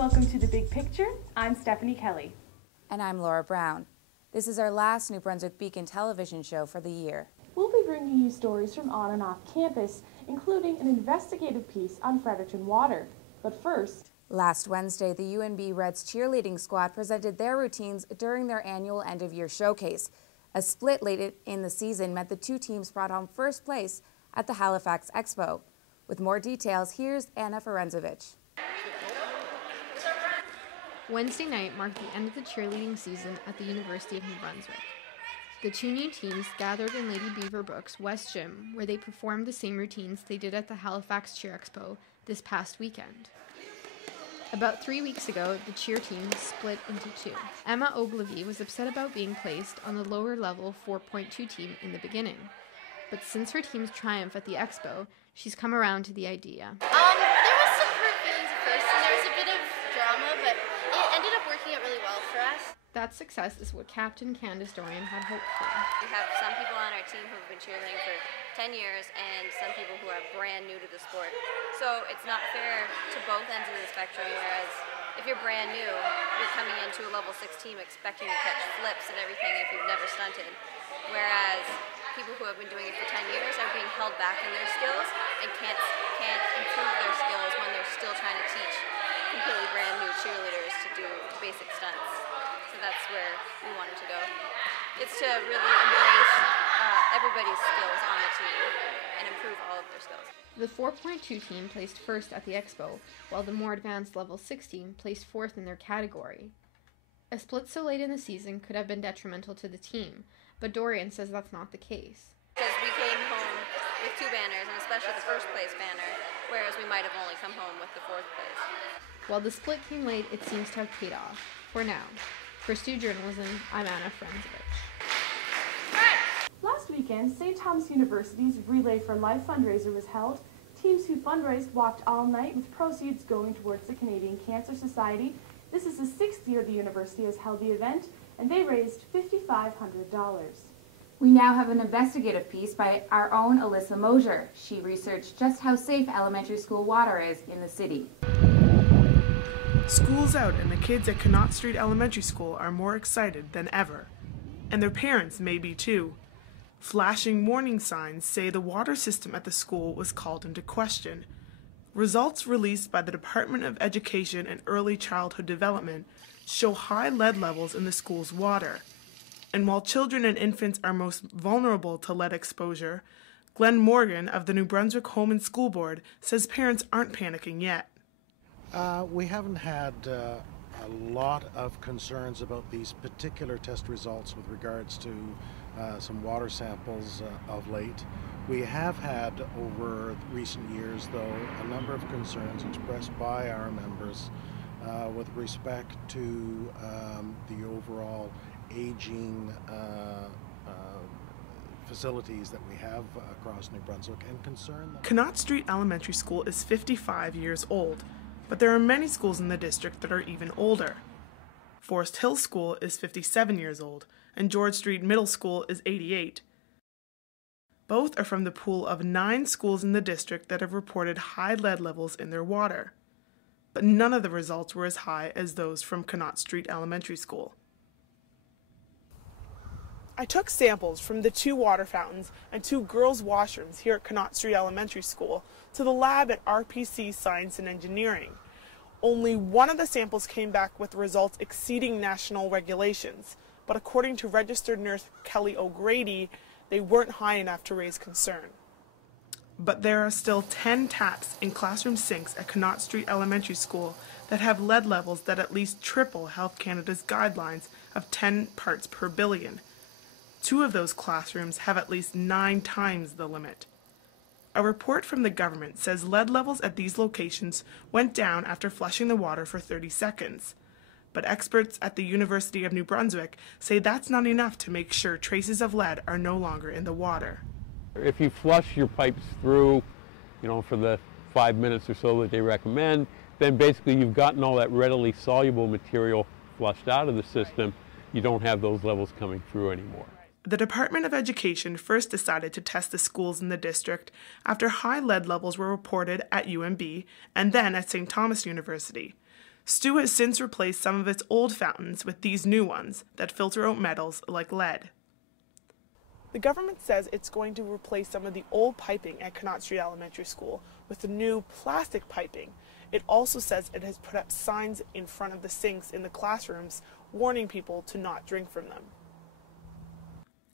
welcome to The Big Picture. I'm Stephanie Kelly. And I'm Laura Brown. This is our last New Brunswick Beacon television show for the year. We'll be bringing you stories from on and off campus, including an investigative piece on Fredericton Water. But first... Last Wednesday, the UNB Reds cheerleading squad presented their routines during their annual end-of-year showcase. A split late in the season meant the two teams brought home first place at the Halifax Expo. With more details, here's Anna Ferenzovich. Wednesday night marked the end of the cheerleading season at the University of New Brunswick. The two new teams gathered in Lady Beaverbrook's West Gym, where they performed the same routines they did at the Halifax Cheer Expo this past weekend. About 3 weeks ago, the cheer team split into two. Emma Ogilvie was upset about being placed on the lower level 4.2 team in the beginning. But since her team's triumph at the Expo, she's come around to the idea. There was some hurt feelings at first, and there was a bit of drama, but it ended up working out really well for us. That success is what Captain Candace Dorian had hoped for. We have some people on our team who have been cheerleading for 10 years and some people who are brand new to the sport. So it's not fair to both ends of the spectrum, whereas if you're brand new, you're coming into a level 6 team expecting to catch flips and everything if you've never stunted. Whereas people who have been doing it for 10 years are being held back in their skills and can't improve their skills when they're still trying to teach completely brand new cheerleaders to do basic stunts. So that's where we wanted to go. It's to really embrace everybody's skills on the team and improve all of their skills. The 4.2 team placed first at the Expo, while the more advanced level 6 team placed fourth in their category. A split so late in the season could have been detrimental to the team, but Dorian says that's not the case. Because we came home with 2 banners, and especially the first place banner, whereas we might have only come home with the 4th place. While the split came late, it seems to have paid off, for now. For Stu Journalism, I'm Anna Ferenzovich. Last weekend, St. Thomas University's Relay for Life fundraiser was held. Teams who fundraised walked all night with proceeds going towards the Canadian Cancer Society. This is the 6th year the university has held the event, and they raised $5,500. We now have an investigative piece by our own Alyssa Mosier. She researched just how safe elementary school water is in the city. School's out and the kids at Connaught Street Elementary School are more excited than ever. And their parents may be too. Flashing warning signs say the water system at the school was called into question. Results released by the Department of Education and Early Childhood Development show high lead levels in the school's water. And while children and infants are most vulnerable to lead exposure, Glenn Morgan of the New Brunswick Home and School Board says parents aren't panicking yet. We haven't had a lot of concerns about these particular test results with regards to some water samples of late. We have had over recent years, though, a number of concerns expressed by our members with respect to the overall aging facilities that we have across New Brunswick, and concern that Connaught Street Elementary School is 55 years old, but there are many schools in the district that are even older. Forest Hill School is 57 years old, and George Street Middle School is 88. Both are from the pool of 9 schools in the district that have reported high lead levels in their water. But none of the results were as high as those from Connaught Street Elementary School. I took samples from the 2 water fountains and 2 girls' washrooms here at Connaught Street Elementary School to the lab at RPC Science and Engineering. Only one of the samples came back with results exceeding national regulations, but according to registered nurse Kelly O'Grady, they weren't high enough to raise concern. But there are still 10 taps in classroom sinks at Connaught Street Elementary School that have lead levels that at least triple Health Canada's guidelines of 10 parts per billion. 2 of those classrooms have at least 9 times the limit. A report from the government says lead levels at these locations went down after flushing the water for 30 seconds. But experts at the University of New Brunswick say that's not enough to make sure traces of lead are no longer in the water. If you flush your pipes through, for the 5 minutes or so that they recommend, then basically you've gotten all that readily soluble material flushed out of the system. You don't have those levels coming through anymore. The Department of Education first decided to test the schools in the district after high lead levels were reported at UNB and then at St. Thomas University. Stu has since replaced some of its old fountains with these new ones that filter out metals like lead. The government says it's going to replace some of the old piping at Connaught Street Elementary School with the new plastic piping. It also says it has put up signs in front of the sinks in the classrooms warning people to not drink from them.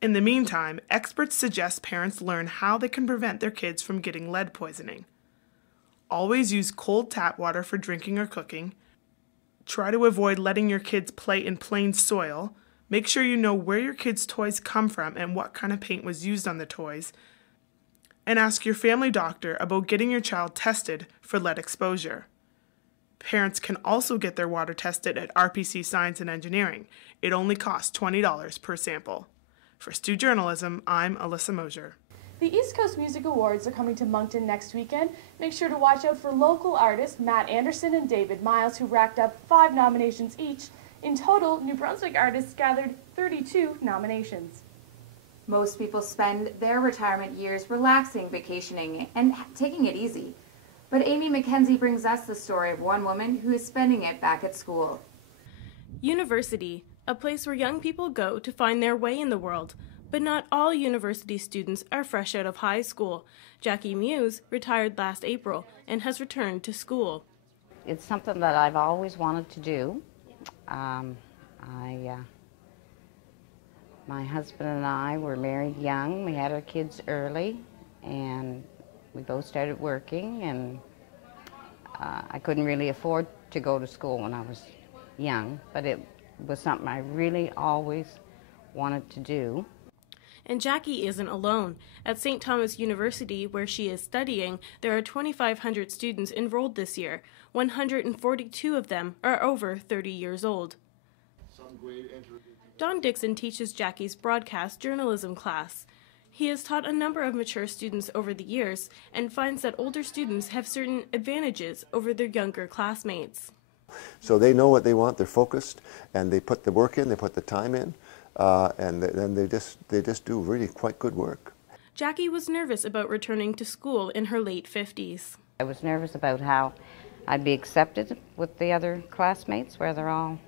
In the meantime, experts suggest parents learn how they can prevent their kids from getting lead poisoning. Always use cold tap water for drinking or cooking. Try to avoid letting your kids play in plain soil. Make sure you know where your kids' toys come from and what kind of paint was used on the toys. And ask your family doctor about getting your child tested for lead exposure. Parents can also get their water tested at RPC Science and Engineering. It only costs $20 per sample. For Stu Journalism, I'm Alyssa Mosier. The East Coast Music Awards are coming to Moncton next weekend. Make sure to watch out for local artists Matt Anderson and David Miles, who racked up 5 nominations each. In total, New Brunswick artists gathered 32 nominations. Most people spend their retirement years relaxing, vacationing, and taking it easy. But Amy McKenzie brings us the story of one woman who is spending it back at school. University, a place where young people go to find their way in the world. But not all university students are fresh out of high school. Jackie Muse retired last April and has returned to school. It's something that I've always wanted to do. My husband and I were married young. We had our kids early, and we both started working, and I couldn't really afford to go to school when I was young, but it was something I really always wanted to do. And Jackie isn't alone. At St. Thomas University, where she is studying, there are 2,500 students enrolled this year. 142 of them are over 30 years old. Don Dixon teaches Jackie's broadcast journalism class. He has taught a number of mature students over the years and finds that older students have certain advantages over their younger classmates. So they know what they want, they're focused, and they put the work in, they put the time in, and then they just do really quite good work. Jackie was nervous about returning to school in her late 50s. I was nervous about how I'd be accepted with the other classmates, where they're all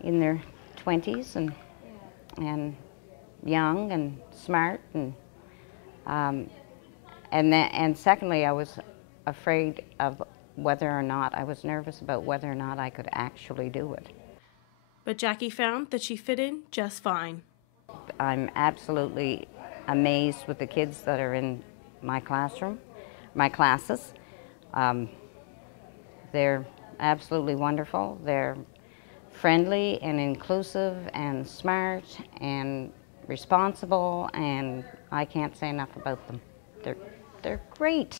in their 20s and young and smart, and secondly, I was afraid of whether or not, I was nervous about whether or not I could actually do it. But Jackie found that she fit in just fine. I'm absolutely amazed with the kids that are in my classroom, my classes. They're absolutely wonderful. They're friendly and inclusive and smart and responsible, and I can't say enough about them. They're great.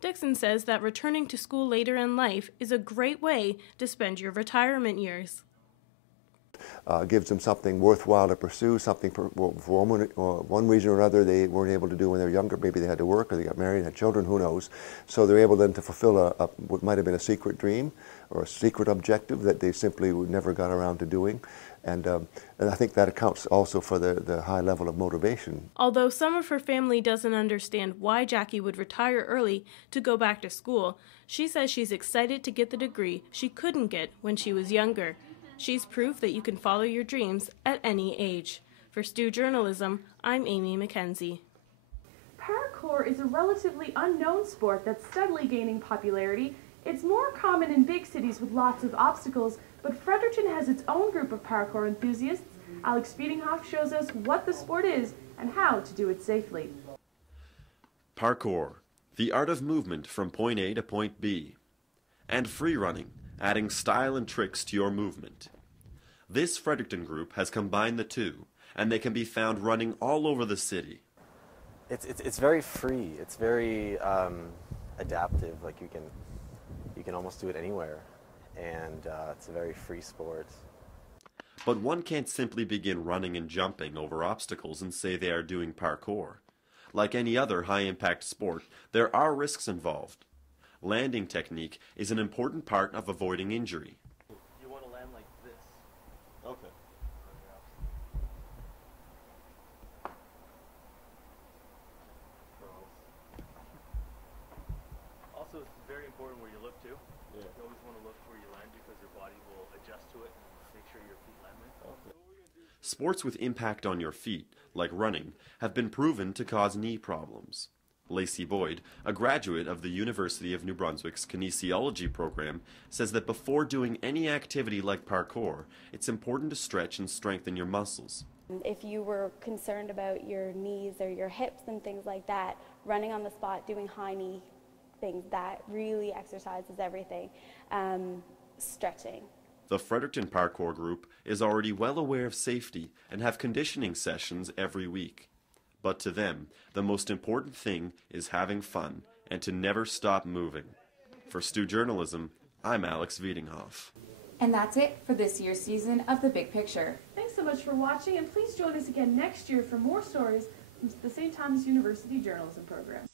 Dixon says that returning to school later in life is a great way to spend your retirement years. Gives them something worthwhile to pursue, something for one reason or another they weren't able to do when they were younger. Maybe they had to work or they got married, had children, who knows. So they're able then to fulfill what might have been a secret dream or a secret objective that they simply never got around to doing. And I think that accounts also for the high level of motivation. Although some of her family doesn't understand why Jackie would retire early to go back to school, she says she's excited to get the degree she couldn't get when she was younger. She's proof that you can follow your dreams at any age. For Stu Journalism, I'm Amy McKenzie. Parkour is a relatively unknown sport that's steadily gaining popularity. It's more common in big cities with lots of obstacles, but Fredericton has its own group of parkour enthusiasts. Alex Speedinghoff shows us what the sport is and how to do it safely. Parkour, the art of movement from point A to point B. And free running, adding style and tricks to your movement. This Fredericton group has combined the two, and they can be found running all over the city. It's very free. It's very adaptive. Like you can almost do it anywhere, and it's a very free sport. But one can't simply begin running and jumping over obstacles and say they are doing parkour. Like any other high-impact sport, there are risks involved. Landing technique is an important part of avoiding injury. You want to land like this. Okay. Also, also very important where you look too. Yeah. You always want to look where you land because your body will adjust to it and make sure your feet land there. Okay. Sports with impact on your feet, like running, have been proven to cause knee problems. Lacey Boyd, a graduate of the University of New Brunswick's kinesiology program, says that before doing any activity like parkour, it's important to stretch and strengthen your muscles. If you were concerned about your knees or your hips and things like that, running on the spot, doing high knee things, that really exercises everything. Stretching. The Fredericton Parkour Group is already well aware of safety and have conditioning sessions every week. But to them, the most important thing is having fun and to never stop moving. For Stu Journalism, I'm Alex Wiedinghoff. And that's it for this year's season of The Big Picture. Thanks so much for watching, and please join us again next year for more stories from the St. Thomas University Journalism program.